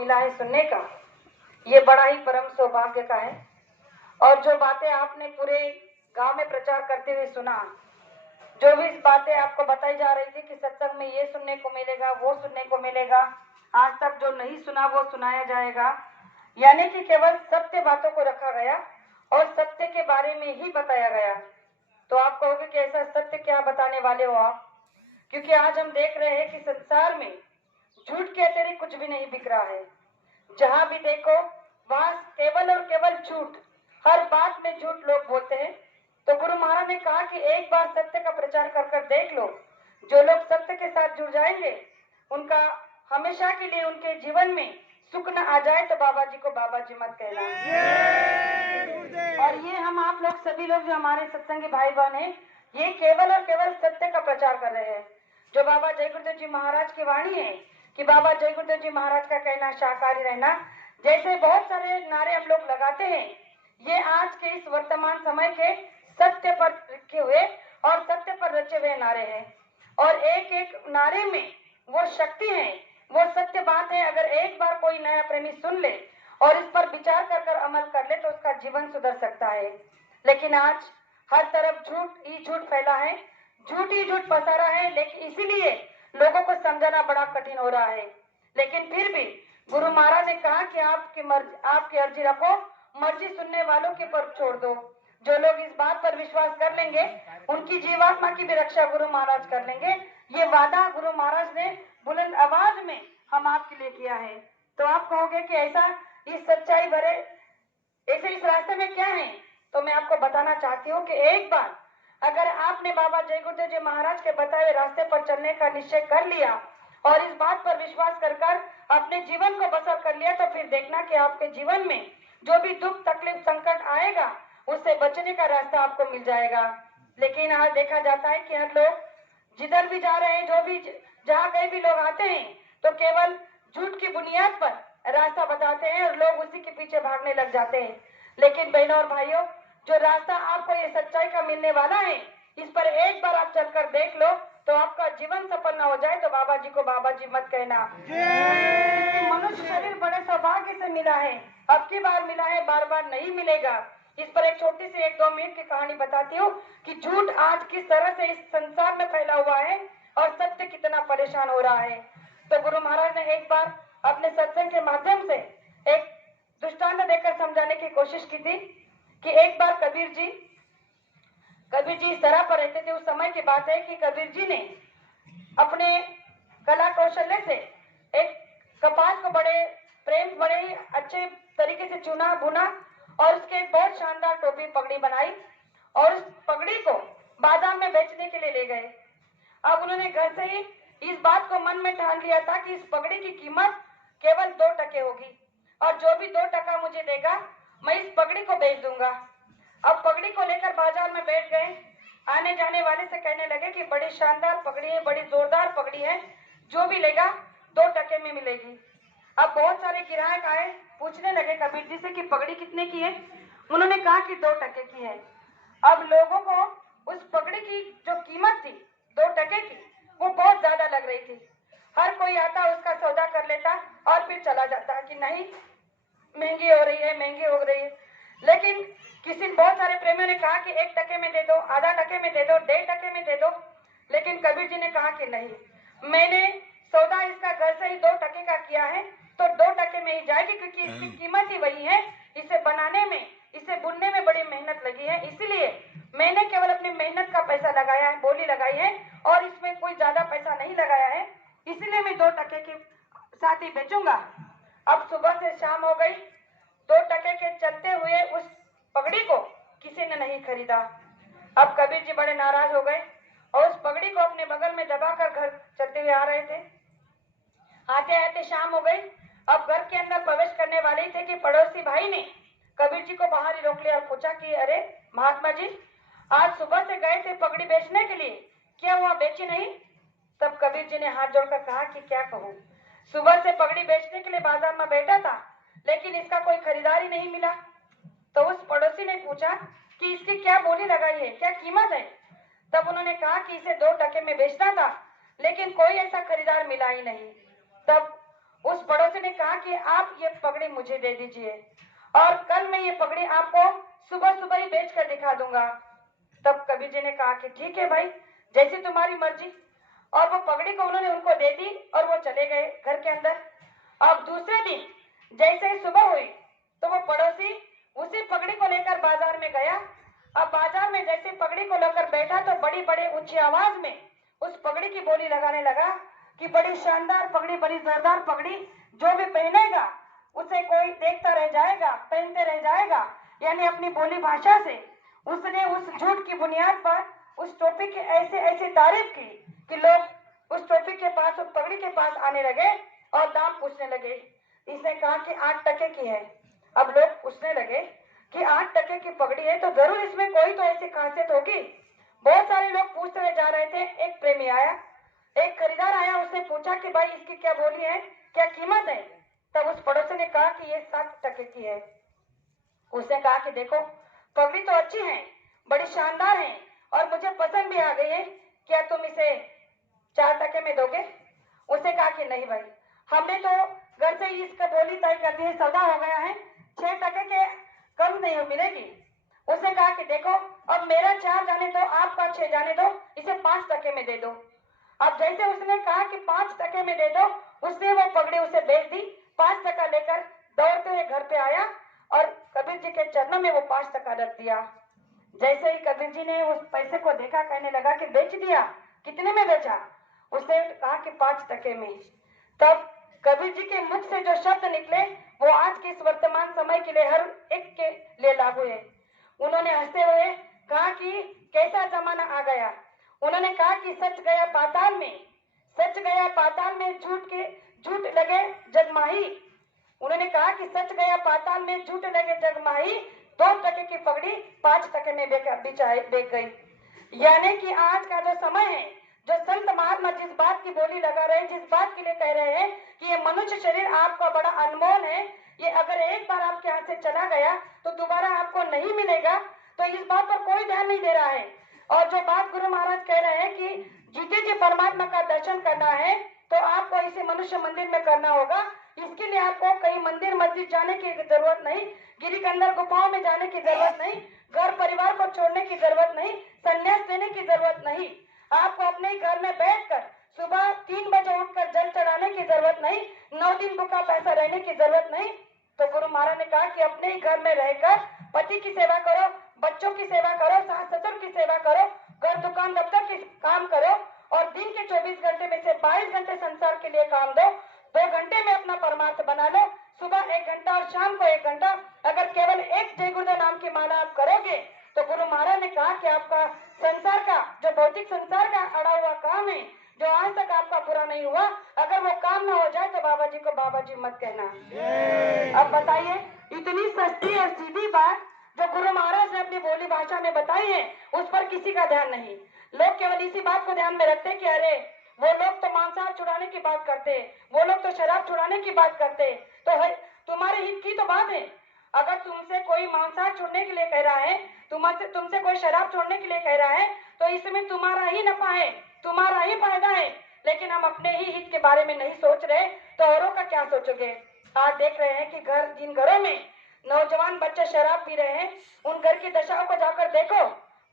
मिला है सुनने का, ये बड़ा ही परम सौभाग्य का है। और जो बातें आपने पूरे गांव में प्रचार करते हुए सुना, जो भी बातें आपको बताई जा रही थी कि सत्संग में ये सुनने को मिलेगा, वो सुनने को मिलेगा, आज तक जो नहीं सुना वो सुनाया जाएगा, यानी कि केवल सत्य बातों को रखा गया और सत्य के बारे में ही बताया गया। तो आप कहोगे कि ऐसा सत्य क्या बताने वाले हो आप, क्योंकि आज हम देख रहे हैं कि संसार में झूठ के अतिरिक्त कुछ भी नहीं बिक रहा है। जहां भी देखो वहां केवल और केवल झूठ, हर बात में झूठ लोग बोलते हैं। तो गुरु महाराज ने कहा कि एक बार सत्य का प्रचार कर कर देख लो। जो लोग सत्य के साथ जुड़ जाएंगे उनका हमेशा के लिए उनके जीवन में सुख न आ जाए तो बाबा जी को बाबा जी मत कहना। और ये हम आप लोग सभी लोग जो हमारे सत्संगी भाई बहन हैं, ये केवल और केवल सत्य का प्रचार कर रहे हैं। जो बाबा जय गुरुदेव जी महाराज की वाणी है कि बाबा जय गुरुदेव जी महाराज का कहना शाकाहारी रहना, जैसे बहुत सारे नारे हम लोग लगाते हैं, ये आज के इस वर्तमान समय के सत्य पर लिखे हुए और सत्य पर रचे हुए नारे हैं। और एक एक नारे में वो शक्ति है, वो सत्य बात है। अगर एक बार कोई नया प्रेमी सुन ले और इस पर विचार कर कर अमल कर ले तो उसका जीवन सुधर सकता है। लेकिन आज हर तरफ झूठ ही झूठ फैला है, झूठ ही झूठ पसारा है, लेकिन इसीलिए लोगों को समझाना बड़ा कठिन हो रहा है। लेकिन फिर भी गुरु महाराज ने कहा कि आपकी अर्जी रखो, मर्जी सुनने वालों के पर छोड़ दो। जो लोग इस बात पर विश्वास कर लेंगे उनकी जीवात्मा की भी रक्षा गुरु महाराज कर लेंगे। ये वादा गुरु महाराज ने बुलंद आवाज में हम आपके लिए किया है। तो आप कहोगे कि ऐसा इस सच्चाई भरे ऐसे इस रास्ते में क्या है, तो मैं आपको बताना चाहती हूँ कि एक बार अगर आपने बाबा जय गुरुदेव जी महाराज के बताए हुए रास्ते पर चलने का निश्चय कर लिया और इस बात पर विश्वास कर कर अपने जीवन को बसर कर लिया, तो फिर देखना कि आपके जीवन में जो भी दुख तकलीफ संकट आएगा उससे बचने का रास्ता आपको मिल जाएगा। लेकिन आज देखा जाता है कि हर लोग जिधर भी जा रहे हैं, जो भी जहाँ कहीं भी लोग आते हैं तो केवल झूठ की बुनियाद पर रास्ता बताते हैं और लोग उसी के पीछे भागने लग जाते हैं। लेकिन बहनों और भाइयों, जो रास्ता आपको ये सच्चाई का मिलने वाला है, इस पर एक बार आप चलकर देख लो तो आपका जीवन सफल न हो जाए तो बाबा जी को बाबा जी मत कहना। मनुष्य शरीर बड़े सौभाग्य से मिला है, अब की बार मिला है, बार बार नहीं मिलेगा। इस पर एक छोटी सी 1-2 मिनट की कहानी बताती हूँ कि झूठ आज किस तरह से इस संसार में फैला हुआ है और सत्य कितना परेशान हो रहा है। तो गुरु महाराज ने एक बार अपने सत्संग के माध्यम से एक दृष्टांत देकर समझाने की कोशिश की थी कि एक बार कबीर जी इस तरह पर रहते थे। उस समय की बात है कि कबीर जी ने अपने कला कौशल्य से एक कपास को बड़े ही अच्छे तरीके से चुना भुना और उसके एक बहुत शानदार टोपी पगड़ी बनाई और उस पगड़ी को बाजार में बेचने के लिए ले गए। अब उन्होंने घर से ही इस बात को मन में ठान लिया था कि इस पगड़ी की कीमत केवल 2 टके होगी और जो भी 2 टका मुझे देगा मैं इस पगड़ी को बेच दूंगा। अब पगड़ी को लेकर बाजार में बैठ गए। आने जाने वाले से कहने लगे कि बड़ी शानदार पगड़ी है, बड़ी जोरदार पगड़ी है, जो भी लेगा 2 टके में मिलेगी। अब बहुत सारे ग्राहक आए, पूछने लगे कबीर जी से कि पगड़ी कितने की है। उन्होंने कहा कि 2 टके की है। अब लोगों को उस पगड़ी की जो कीमत थी 2 टके की, वो बहुत ज्यादा लग रही थी। हर कोई आता उसका सौदा कर लेता और फिर चला जाता कि नहीं महंगी हो रही है। लेकिन बहुत सारे प्रेमियों ने कहा कि 1 टके में दे दो, आधा टके में दे दो, 1.5 टके में दे दो। लेकिन कबीर जी ने कहा कि नहीं, मैंने सौदा इसका घर से ही 2 टके का किया है तो 2 टके में ही जाएगी, क्योंकि इसकी कीमत ही वही है। इसे बनाने में, इसे बुनने में बड़ी मेहनत लगी है, इसलिए मैंने केवल अपनी मेहनत का पैसा लगाया है, बोली लगाई है और इसमें कोई ज्यादा पैसा नहीं लगाया है, इसलिए मैं 2 टके के साथ ही बेचूंगा। अब सुबह से शाम हो गई, 2 टके के चलते हुए उस पगड़ी को किसी ने नहीं खरीदा। अब कबीर जी बड़े नाराज हो गए और उस पगड़ी को अपने बगल में दबाकर घर चलते हुए आ रहे थे। आते आते शाम हो गई। अब घर के अंदर प्रवेश करने वाले थे कि पड़ोसी भाई ने कबीर जी को बाहर ही रोक लिया और पूछा कि अरे महात्मा जी, आज सुबह से गए थे पगड़ी बेचने के लिए, क्या हुआ, बेची नहीं? तब कबीर जी ने हाथ जोड़कर कहा कि क्या कहूँ, सुबह से पगड़ी बेचने के लिए बाजार में बैठा था लेकिन इसका कोई खरीदार ही नहीं मिला। तो उस पड़ोसी ने पूछा कि इसकी क्या बोली लगाई है, क्या कीमत है? तब उन्होंने कहा कि इसे 2 टके में बेचना था लेकिन कोई ऐसा खरीदार मिला ही नहीं। तब उस पड़ोसी ने कहा कि आप ये पगड़ी मुझे दे दीजिए और कल मैं ये पगड़ी आपको सुबह सुबह ही बेच कर दिखा दूंगा। तब कबीर जी ने कहा कि ठीक है भाई, जैसी तुम्हारी मर्जी। और वो पगड़ी को उन्होंने उनको दे दी और वो चले गए घर के अंदर। अब दूसरे दिन जैसे ही सुबह हुई तो वो पड़ोसी उसी पगड़ी को लेकर बाजार में गया। अब बाजार में जैसे पगड़ी को लेकर बैठा तो बड़ी बड़ी ऊंची आवाज में उस पगड़ी की बोली लगाने लगा कि बड़ी शानदार पगड़ी, बड़ी जोरदार पगड़ी, जो भी पहनेगा उसे कोई देखता रह जाएगा, पहनते रह जाएगा। यानी अपनी बोली भाषा से उसने उस झूठ की बुनियाद पर उस टोपी की ऐसे ऐसे तारीफ की कि लोग उस टोपी के पास, उस पगड़ी के पास आने लगे और दाम पूछने लगे। इसने कहा कि 8 टके की है। अब लोग पूछने लगे कि 8 टके की पगड़ी है तो जरूर इसमें कोई तो ऐसी खासियत होगी। बहुत सारे लोग पूछते हुए जा रहे थे। एक प्रेमी आया, एक खरीदार आया, उसने पूछा कि भाई इसकी क्या बोली है, क्या कीमत है। तब उस पड़ोसी ने कहा कि ये 7 टके की है। उसने कहा कि देखो पगड़ी तो अच्छी है, बड़ी शानदार है और मुझे पसंद भी आ गई है, क्या तुम इसे 4 टके में दोगे। उसने कहा कि नहीं भाई, हमने तो घर से ही इसका बोली तय कर दी है, सौदा हो गया है, 6 टके के कम नहीं मिलेगी। उसने कहा कि देखो अब मेरा 4 जाने दो, आपका 6 जाने दो, इसे 5 टके में दे दो। अब जैसे उसने कहा कि 5 टके में दे दो, उसने वो पगड़ी उसे बेच दी। 5 टका लेकर दौड़ते हुए घर पे आया और कबीर जी के चरणों में वो 5 टका रख दिया। जैसे ही कबीर जी ने उस पैसे को देखा, कहने लगा कि बेच दिया, कितने में बेचा। उसने कहा कि 5 टके में। तब कबीर जी के मुख से जो शब्द निकले वो आज के इस वर्तमान समय के लिए हर एक के लिए लागू है। उन्होंने हंसते हुए कहा कि कैसा जमाना आ गया। उन्होंने कहा कि सच गया पाताल में, सच गया पाताल में, झूठ लगे जगमाही। उन्होंने कहा कि सच गया पाताल में, झूठ लगे जगमाही, 2 टके की पगड़ी 5 टके में बेच गई। यानी कि आज का जो समय है, जो संत महात्मा जिस बात की बोली लगा रहे हैं, जिस बात के लिए कह रहे हैं कि ये मनुष्य शरीर आपका बड़ा अनमोल है, ये अगर एक बार आपके हाथ से चला गया तो दोबारा आपको नहीं मिलेगा, तो इस बात पर कोई ध्यान नहीं दे रहा है। और जो बात गुरु महाराज कह रहे हैं कि जीते जी परमात्मा का दर्शन करना है तो आपको इसे मनुष्य मंदिर में करना होगा। इसके लिए आपको कहीं मंदिर मस्जिद जाने की जरूरत नहीं, गिरी के अंदर गुफाओं में जाने की जरूरत नहीं, घर परिवार को छोड़ने की जरूरत नहीं, संन्यास लेने की जरूरत नहीं। आपको अपने ही घर में बैठकर सुबह 3 बजे उठकर जल चढ़ाने की जरूरत नहीं, 9 दिन भूखा पैसा रहने की जरूरत नहीं। तो गुरु महाराज ने कहा कि अपने ही घर में रहकर पति की सेवा करो, बच्चों की सेवा करो, सास ससुर की सेवा करो, घर दुकान दफ्तर की काम करो और दिन के 24 घंटे में से 22 घंटे संसार के लिए काम दो। 2 घंटे में अपना परमार्थ बना लो, सुबह 1 घंटा और शाम को 1 घंटा। अगर केवल एक जय गुरुदेव नाम की माला आप करोगे तो गुरु महाराज ने कहा कि आपका संसार का, जो भौतिक संसार का अड़ा हुआ काम है, जो आज तक आपका पूरा नहीं हुआ, अगर वो काम ना हो जाए तो बाबा जी को बाबा जी मत कहना। अब बताइए, इतनी सस्ती और सीधी बात जो गुरु महाराज ने अपनी बोली भाषा में बताई है, उस पर किसी का ध्यान नहीं। लोग केवल इसी बात को ध्यान में रखते कि अरे वो लोग तो मांसाहार छुड़ाने की बात करते, वो लोग तो शराब छुड़ाने की बात करते, तो तुम्हारे हित की तो बात है। अगर तुमसे कोई मांसाहार छोड़ने के लिए कह रहा है, तुमसे कोई शराब छोड़ने के लिए कह रहा है, तो इसमें तुम्हारा ही नफा है, तुम्हारा ही फायदा है। लेकिन हम अपने ही हित के बारे में नहीं सोच रहे तो औरों का क्या सोचोगे। आज देख रहे हैं कि जिन घरों में नौजवान बच्चे शराब पी रहे हैं, उन घर की दशाओं को जाकर देखो।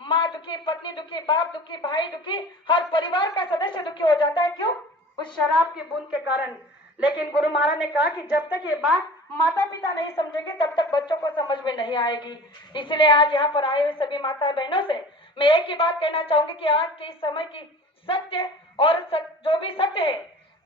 माँ दुखी, पत्नी दुखी, बाप दुखी, भाई दुखी, हर परिवार का सदस्य दुखी हो जाता है। क्यों? उस शराब की बूंद के कारण। लेकिन गुरु महाराज ने कहा कि जब तक ये बात माता पिता नहीं समझेंगे तब तक बच्चों को समझ में नहीं आएगी। इसलिए आज यहाँ पर आए हुए सभी माता बहनों से मैं एक ही बात कहना चाहूंगी कि आज के इस समय की सत्य और जो भी सत्य है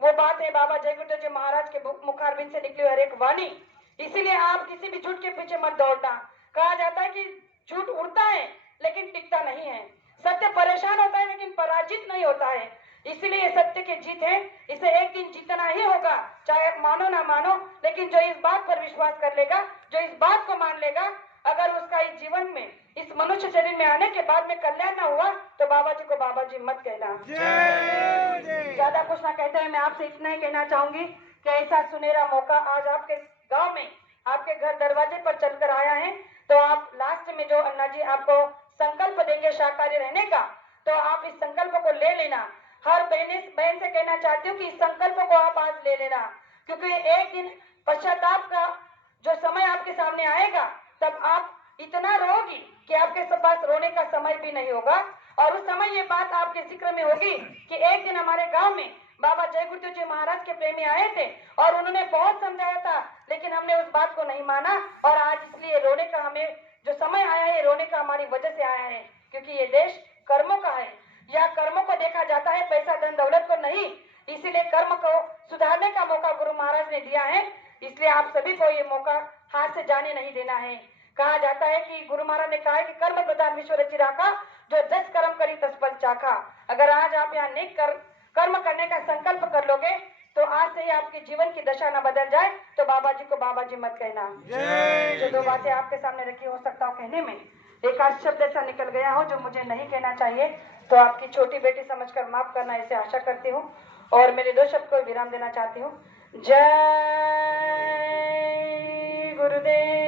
वो बात है बाबा जय गुरुदेव जी महाराज के मुखारबिंद से निकली हर एक वाणी। इसीलिए आप किसी भी झूठ के पीछे मत दौड़ना। कहा जाता है कि झूठ उड़ता है लेकिन टिकता नहीं है, सत्य परेशान होता है लेकिन पराजित नहीं होता है। इसलिए सत्य की जीत है, इसे एक दिन जीतना ही होगा, चाहे आप मानो ना मानो। लेकिन जो इस बात पर विश्वास कर लेगा, जो इस बात को मान लेगा, अगर उसका इस जीवन में, इस मनुष्य शरीर में आने के बाद में कल्याण ना हुआ तो बाबा जी को बाबा जी मत कहना। ज्यादा कुछ ना कहते हैं, मैं आपसे इतना ही कहना चाहूंगी कि ऐसा सुनहरा मौका आज आपके गांव में, आपके घर दरवाजे पर चलकर आया है। तो आप लास्ट में जो अन्ना जी आपको संकल्प देंगे शाकाहारी रहने का, तो आप इस संकल्प को ले लेना। हर बहन से कहना चाहती हूँ कि इस संकल्प को आप आज ले लेना। क्योंकि एक दिन पश्चाताप का जो समय आपके सामने आएगा, तब आप इतना रोगी कि आपके पास रोने का समय भी नहीं होगा। और उस समय ये बात आपके जिक्र में होगी कि एक दिन हमारे गांव में बाबा जय गुरुदेव जी महाराज के प्रेमी आए थे और उन्होंने बहुत समझाया था, लेकिन हमने उस बात को नहीं माना। और आज इसलिए रोने का हमें जो समय आया है, रोने का हमारी वजह से आया है, क्योंकि ये देश कर्मों का है। या कर्मों को देखा जाता है, पैसा धन दौलत को नहीं। इसीलिए कर्म को सुधारने का मौका गुरु महाराज ने दिया है। इसलिए आप सभी को ये मौका हाथ से जाने नहीं देना है। कहा जाता है कि गुरु महाराज ने कहा है कि कर्म प्रधान विश्व रचि राखा, जो 10 कर्म करी 10 फल चाखा। अगर आज आप यहाँ नेक कर्म करने का संकल्प कर लोगे तो आज से ही आपके जीवन की दशा न बदल जाए, तो बाबा जी को बाबा जी मत कहना। जो 2 बातें आपके सामने रखी, हो सकता हो कहने में एक आध शब्द ऐसा निकल गया हो जो मुझे नहीं कहना चाहिए, तो आपकी छोटी बेटी समझकर माफ करना, ऐसे आशा करती हूँ। और मेरे 2 शब्द को विराम देना चाहती हूँ। जय गुरुदेव।